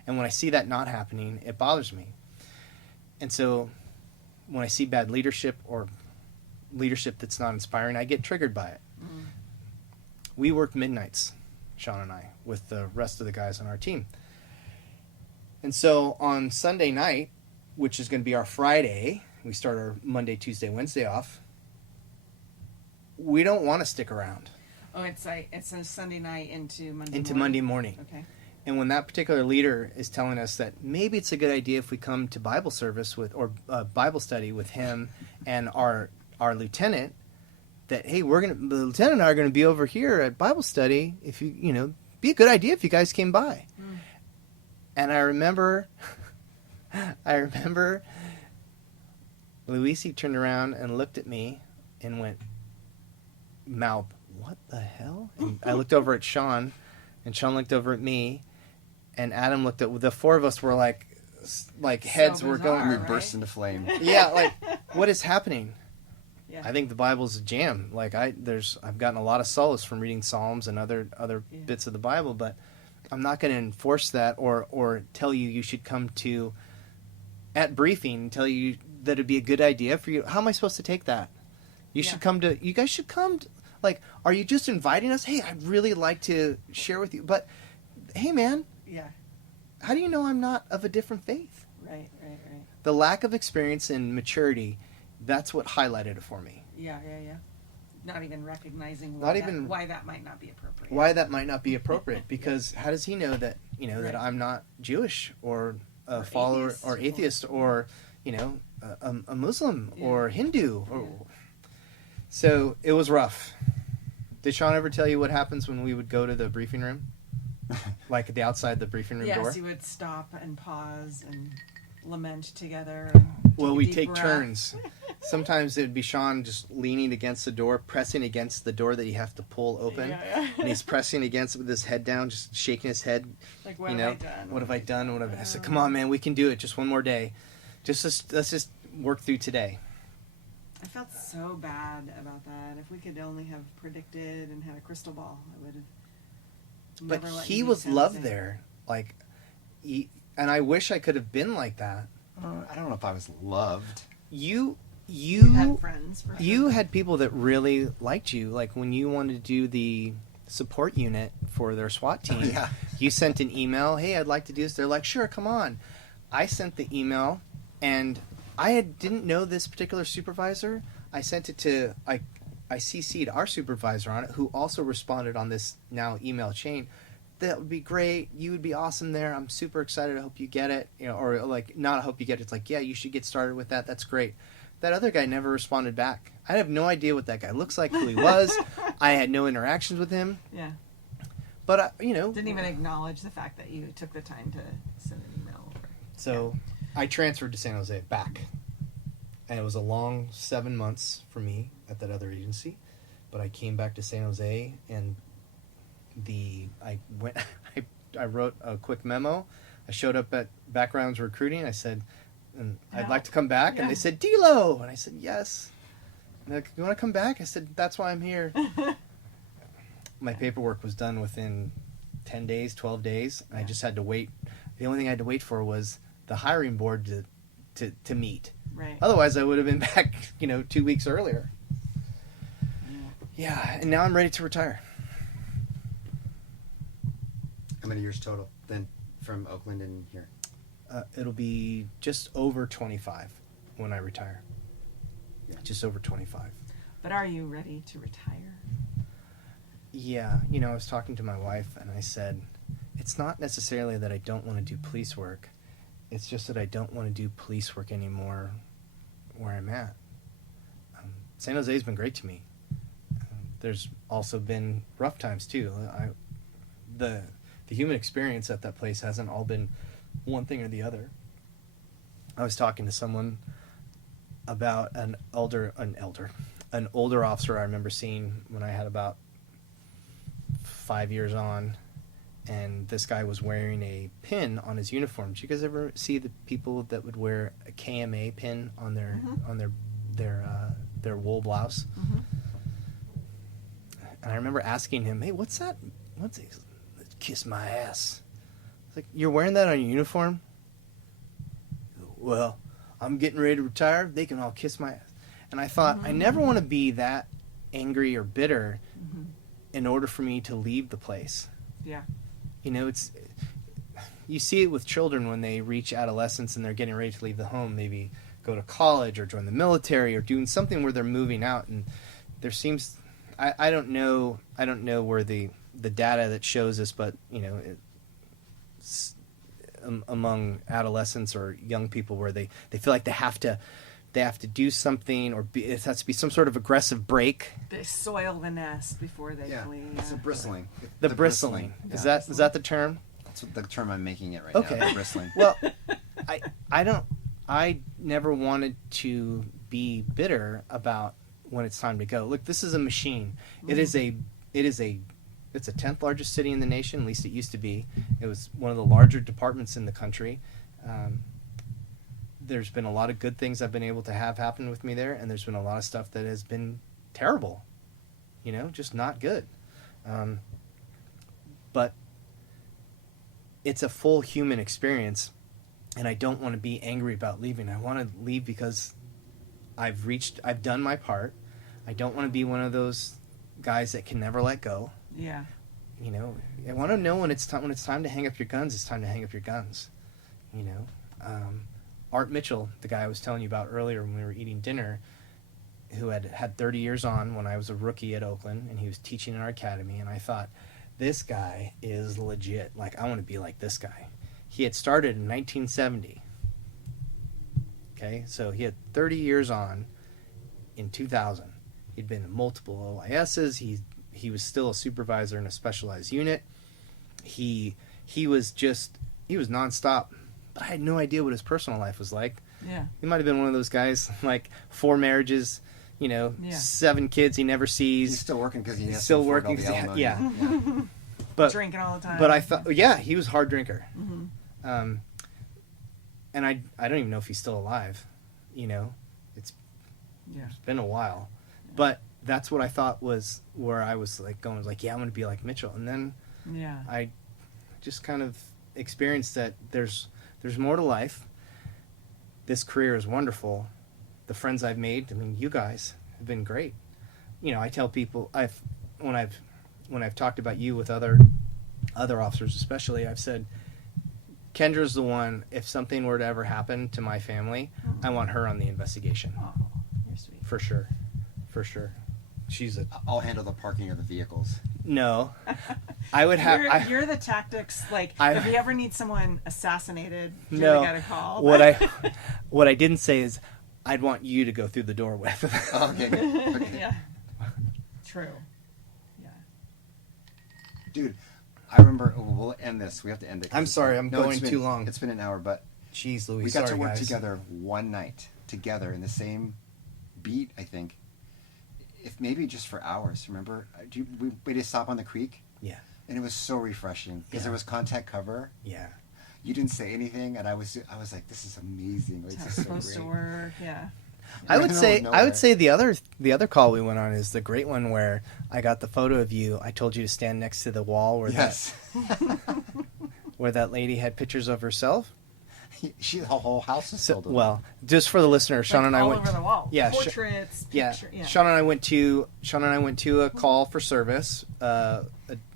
And when I see that not happening, it bothers me. And so when I see bad leadership or leadership that's not inspiring, I get triggered by it. We worked midnights, Sean and I, with the rest of the guys on our team. And so on Sunday night, which is going to be our Friday, we start our Monday, Tuesday, Wednesday off, we don't want to stick around. Oh, it's a Sunday night into Monday morning. Okay. And when that particular leader is telling us that maybe it's a good idea if we come to Bible service or Bible study with him and our lieutenant, that hey, the lieutenant and I are going to be over here at Bible study. If you be a good idea if you guys came by. And I remember Luisi turned around and looked at me and went, mouthed, "What the hell?" And I looked over at Sean, and Sean looked over at me. And Adam looked at the 4 of us were like heads so were bizarre, going. We right? burst into flame. Yeah, what is happening? Yeah. I think the Bible's a jam. I've gotten a lot of solace from reading Psalms and other bits of the Bible, but I'm not going to enforce that or tell you should come to at briefing tell you that it'd be a good idea for you. How am I supposed to take that? You guys should come. Like, are you just inviting us? Hey, I'd really like to share with you. But, hey, man, Yeah. how do you know I'm not of a different faith? Right. The lack of experience and maturity, that's what highlighted it for me. Yeah. Not even recognizing why that might not be appropriate. Why that might not be appropriate. Because how does he know that, that I'm not Jewish or a follower atheist, or atheist or, a Muslim or Hindu? So it was rough. Did Sean ever tell you what happens when we would go to the briefing room? Like at the outside the briefing room door? Yes, you would stop and pause and lament together. Well, we take breath. turns. Sometimes it would be Sean just leaning against the door, pressing against the door that you have to pull open. Yeah. And he's pressing against it with his head down, just shaking his head. Like, what have I done? What have I done? I said, come on, man, we can do it. Just one more day. Let's just work through today. I felt so bad about that. If we could only have predicted and had a crystal ball, I would have. But never let he you was leave loved San Jose. there. Like, and I wish I could have been like that. I don't know if I was loved. You had friends. For you sure. had people that really liked you. Like when you wanted to do the support unit for their SWAT team, Yeah. you sent an email, hey, I'd like to do this. They're like, sure, come on. I sent the email, and didn't know this particular supervisor. I sent it to, I CC'd our supervisor on it, who also responded on this now email chain. That would be great. You would be awesome there. I'm super excited. I hope you get it. Or like, not I hope you get it. It's like, yeah, you should get started with that. That's great. That other guy never responded back. I have no idea what that guy looks like, who he was. I had no interactions with him. Yeah. But, Didn't even acknowledge the fact that you took the time to send an email over. So I transferred to San Jose back. And it was a long 7 months for me at that other agency. But I came back to San Jose, and I wrote a quick memo. I showed up at Backgrounds Recruiting. I said, I'd like to come back. And they said, D'Lo. And I said, yes. And they're like, you want to come back? I said, that's why I'm here. My paperwork was done within 10 days, 12 days. And I just had to wait. The only thing I had to wait for was the hiring board to meet. Right. Otherwise, I would have been back, 2 weeks earlier. Yeah, and now I'm ready to retire. How many years total then from Oakland and here? It'll be just over 25 when I retire. Yeah. Just over 25. But are you ready to retire? Yeah, I was talking to my wife, and I said, it's not necessarily that I don't want to do police work. It's just that I don't want to do police work anymore where I'm at. San Jose's been great to me. There's also been rough times, too. The human experience at that place hasn't all been one thing or the other. I was talking to someone about an older officer I remember seeing when I had about 5 years on, and this guy was wearing a pin on his uniform. Did you guys ever see the people that would wear a KMA pin on their wool blouse? Mm-hmm. And I remember asking him, "Hey, what's that? What's it? Kiss my ass." It's like, you're wearing that on your uniform? Well, I'm getting ready to retire. They can all kiss my ass. And I thought, I never want to be that angry or bitter in order for me to leave the place. Yeah. You see it with children when they reach adolescence and they're getting ready to leave the home, maybe go to college or join the military or doing something where they're moving out. And there seems, I don't know where the data that shows this, but among adolescents or young people where they feel like they have to do something, or it has to be some sort of aggressive break. They soil the nest before they flee. It's a bristling. The bristling. Yeah. Is that the term? That's the term I'm making it right Okay. now. The bristling. Well, I never wanted to be bitter about when it's time to go. Look, this is a machine. It's a 10th largest city in the nation, at least it used to be. It was one of the larger departments in the country. There's been a lot of good things I've been able to have happen with me there, and there's been a lot of stuff that has been terrible, just not good. But it's a full human experience, and I don't want to be angry about leaving. I want to leave because I've done my part. I don't want to be one of those guys that can never let go. Yeah. You know, I want to know when it's time to hang up your guns. It's time to hang up your guns. You know, Art Mitchell, the guy I was telling you about earlier when we were eating dinner, who had 30 years on when I was a rookie at Oakland, and he was teaching in our academy, and I thought, this guy is legit. Like, I want to be like this guy. He had started in 1970. Okay, so he had 30 years on in 2000. He'd been in multiple OISs. He was still a supervisor in a specialized unit. He was nonstop. But I had no idea what his personal life was like. Yeah. He might have been one of those guys, like 4 marriages, 7 kids he never sees. He's still working because he has still to afford working all the 'cause alimony. yeah. But Drinking all the time. But I thought, yeah, he was a hard drinker. Mm-hmm. And I don't even know if he's still alive. It's been a while. But that's what I thought was where I was like going, like, yeah, I'm going to be like Mitchell. And then I just kind of experienced that there's more to life. This career is wonderful. The friends I've made, I mean, you guys have been great. I tell people when I've talked about you with other officers especially, I've said, Kendra's the one, if something were to ever happen to my family, I want her on the investigation. Oh, you're sweet. For sure. She's I'll handle the parking of the vehicles. No. I would have... You're the tactics, like, if you ever need someone assassinated, you're No. the guy to call. What I didn't say is, I'd want you to go through the door with. Okay. Okay. Yeah. True. Yeah. Dude, I remember. We'll end this. We have to end it. I'm sorry, I'm going it's been- too long. It's been an hour, but Jeez Louise, we got sorry, to work guys. together one night together in the same beat. I think, if maybe just for hours. Remember, we just stop on the creek. Yeah. And it was so refreshing because Yeah. there was contact cover. Yeah. You didn't say anything, and I was like, "This is amazing. Like, That's this is so supposed to great." work. Yeah. I would Nowhere. say the other call we went on is the great one where I got the photo of you. I told you to stand next to the wall where Yes. where that lady had pictures of herself. The whole house is So, filled with well, just for the listener, Sean Like and I all went. over the wall. Yeah, Portraits, Yeah. picture, yeah. Sean and I went to a call for service, a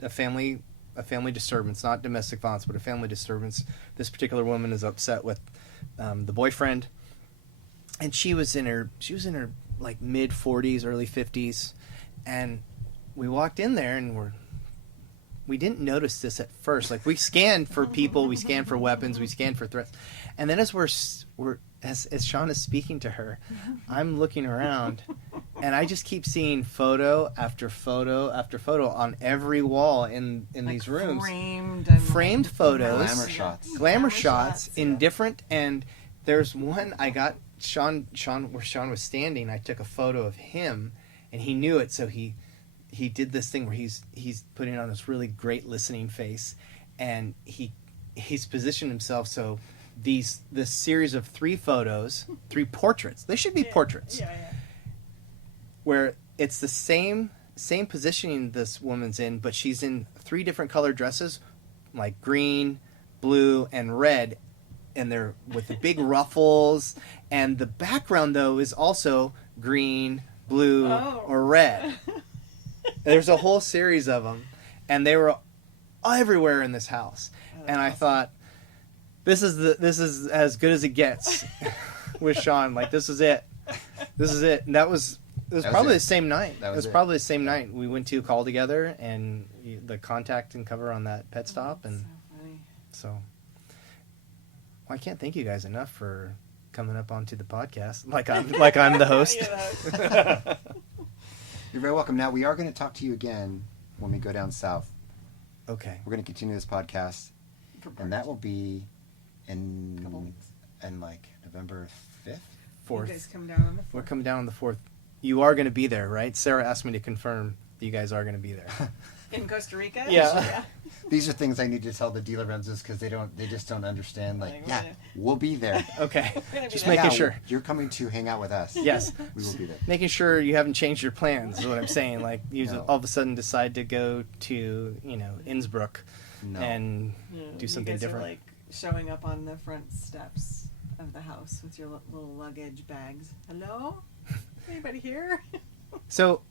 family disturbance, not domestic violence, but a family disturbance. This particular woman is upset with the boyfriend, and she was in her like mid 40s, early 50s, and we walked in there and we didn't notice this at first. Like, we scanned for people, we scanned for weapons, we scanned for threats, and then as as Sean is speaking to her, I'm looking around, and I just keep seeing photo after photo after photo on every wall in Like these rooms. Framed Photos. Glamour shots. Glamour shots in yeah. different, and there's one I got Sean where Sean was standing. I took a photo of him, and he knew it, so he did this thing where he's putting on this really great listening face, and he's positioned himself so this series of 3 portraits. They should be portraits. Yeah. Where it's the same positioning this woman's in, but she's in 3 different colored dresses, like green, blue, and red, and they're with the big ruffles, and the background though is also green, blue, or red. There's a whole series of them, and they were everywhere in this house. And I thought, this is as good as it gets with Sean. Like, this is it. And it was probably the same night. It was probably the same night. We went to a call together, and the contact and cover on that pet stop, and So funny. so I can't thank you guys enough for coming up onto the podcast. Like I'm the host. You're very welcome. Now, we are going to talk to you again when we go down south. Okay. We're going to continue this podcast, and that will be Couple in weeks. like November 5th. 4th. You guys come down on the 4th. We're coming down on the 4th. You are going to be there, right? Sarah asked me to confirm that you guys are going to be there. In Costa Rica? Yeah. These are things I need to tell the dealer Renzos because they just don't understand. Like, Like, yeah, we're- we'll be there. Okay. gonna be Just there. making Yeah, sure. you're coming to hang out with us. Yes. We will be there. Making sure you haven't changed your plans is what I'm saying. Like, you No. all of a sudden decide to go to, Innsbruck No. and Yeah, do something you guys different. Are, like, showing up on the front steps of the house with your little luggage bags. Hello? Anybody here? So